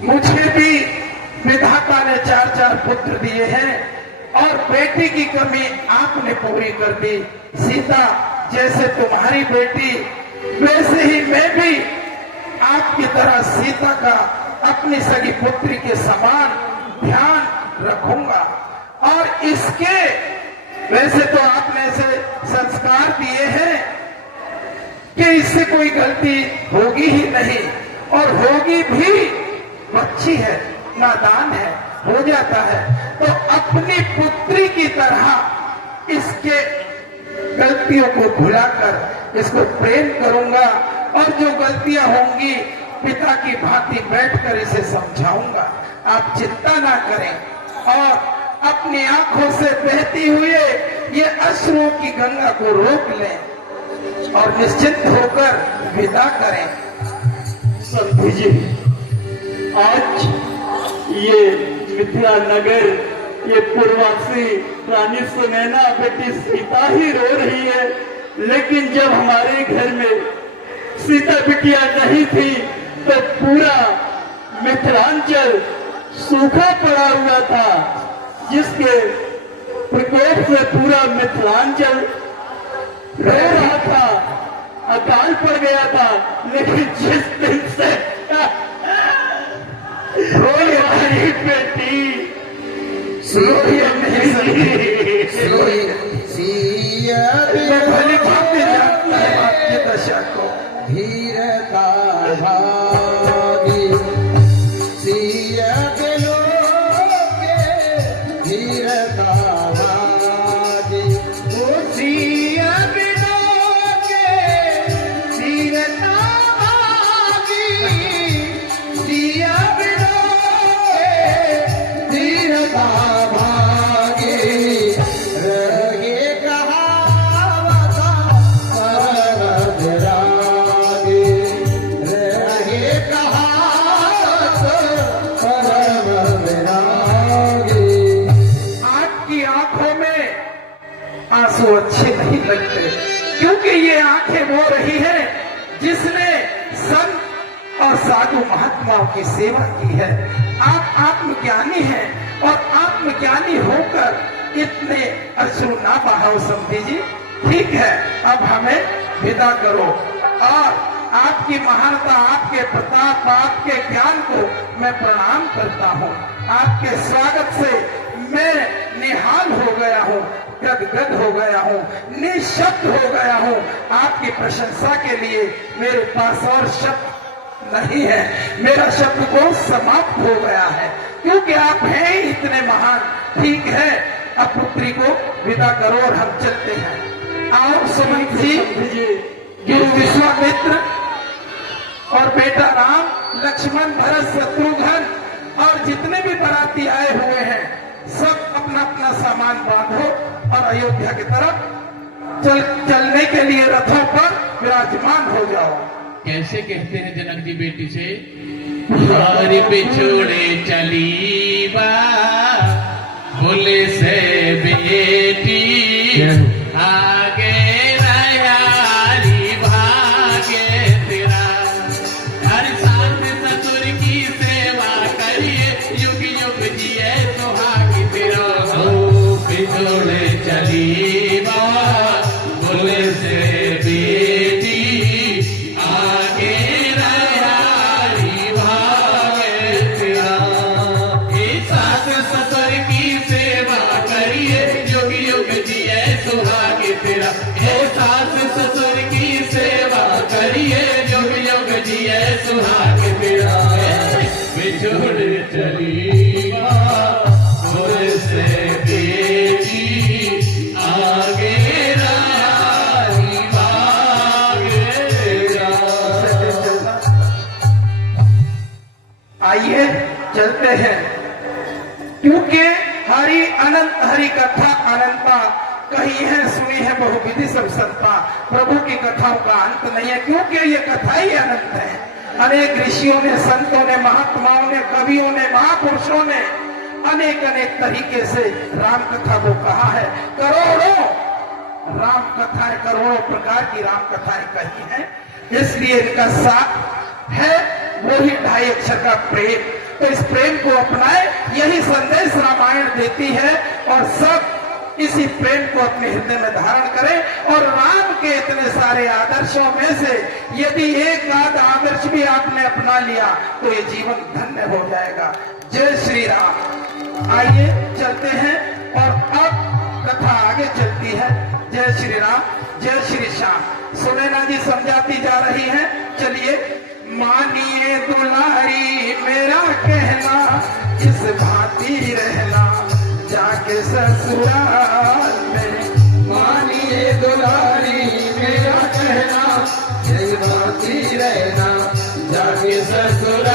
मुझे भी विधाता ने 4 पुत्र दिए हैं और बेटी की कमी आपने पूरी कर दी। सीता जैसे तुम्हारी बेटी, वैसे ही मैं भी आपकी तरह सीता का अपनी सगी पुत्री के समान ध्यान रखूंगा। और इसके वैसे तो आपने ऐसे संस्कार दिए हैं कि इससे कोई गलती होगी ही नहीं, और होगी भी, बच्ची है, नादान है, हो जाता है, तो अपनी पुत्री की तरह इसके गलतियों को भुलाकर इसको प्रेम करूंगा, और जो गलतियां होंगी पिता की भांति बैठकर इसे समझाऊंगा। आप चिंता ना करें और अपनी आंखों से बहती हुए ये अश्रुओं की गंगा को रोक लें और निश्चिंत होकर विदा करें। समझी जी, आज ये मिथिला नगर, ये पूर्वासी रानी सुनैना बेटी सीता ही रो रही है, लेकिन जब हमारे घर में सीता बिटिया नहीं थी तो पूरा मिथिलांचल सूखा पड़ा हुआ था, जिसके प्रकोप से पूरा मिथिलांचल रो रहा था, अकाल पड़ गया था। लेकिन जिस दिन से रोई हमारी बेटी भली भांति जानता है बात की दशा को। धीरता भागी सिया के लोगे, धीरता भागी वो सिया के लोगे, धीरता भागी सिया के लोगे, धीरता भागी रहे कहावत परम रागी, रहे कहावत परम रागी। आपकी आंखों में आंसू अच्छे नहीं लगते, क्योंकि ये आंखें वो रही है जिसने संत और साधु महात्माओं की सेवा की है। आप आत्मज्ञानी हैं और आत्मज्ञानी होकर इतने अश्रु ना बहाओ समझी जी। ठीक है, अब हमें विदा करो, और आपकी महानता, आपके प्रताप, आपके ज्ञान को मैं प्रणाम करता हूँ। आपके स्वागत से मैं निहाल हो गया हूँ, गदगद हो गया हूँ, निशब्द हो गया हूँ। आपकी प्रशंसा के लिए मेरे पास और शब्द नहीं है, मेरा शब्दकोश समाप्त हो गया है, क्योंकि आप हैं ही इतने महान। ठीक है, अब पुत्री को विदा करो और हम चलते हैं। आओ सुमंत जी, गुरु विश्वामित्र और बेटा राम, लक्ष्मण, भरत, शत्रुघ्न और जितने भी बाराती आए हुए हैं, सब अपना अपना सामान बांधो और अयोध्या की तरफ चलने के लिए रथों पर विराजमान हो जाओ। कैसे कहते हैं जनक जी बेटी से, हरि बिछोड़े चली बा बोले से बेटी, आगे रयारी भागे तेरा, हर साथ ससुर की सेवा करिए, युग युग जिए सुहागी तेरा। हो बिछोड़े चली बा बोले से बेटी, आगे रयारी भागे तेरा, सास ससुर की सेवा करिए, युग युग जिए सुहागे तेरा। सास ससुर की सेवा करिए, युग युग जिए सुहागे तेरा। बिछोड़ चली बोले से बेटी, आगे रयारी भागे तेरा। आइए चलते हैं, क्योंकि हरि अनंत, हरि कथा अनंता, कही है सुनी है बहुविधि सब संता। प्रभु की कथाओं का अंत नहीं है, क्योंकि ये कथा ही अनंत है। अनेक ऋषियों ने, संतों ने, महात्माओं ने, कवियों ने, महापुरुषों ने अनेक अनेक तरीके से राम कथा को कहा है। करोड़ों राम कथाएं, करोड़ों प्रकार की राम कथाएं कही हैं। इसलिए इनका साथ है वो ही 2.5 अक्षर का प्रेम। तो इस प्रेम को अपनाए, यही संदेश रामायण देती है। और सब इसी प्रेम को अपने हृदय में धारण करें। और राम के इतने सारे आदर्शों में से यदि एक आध आदर्श भी आपने अपना लिया तो ये जीवन धन्य हो जाएगा। जय श्री राम। आइए चलते हैं और अब कथा आगे चलती है। जय श्री राम, जय श्री श्याम। सुनैना जी समझाती जा रही हैं। चलिए। मानिए दुलारी मेरा कहना, इस भांति रहना जाके ससुराल में। मानिए दुलारी मेरा कहना, इस भांति रहना जाके ससुराल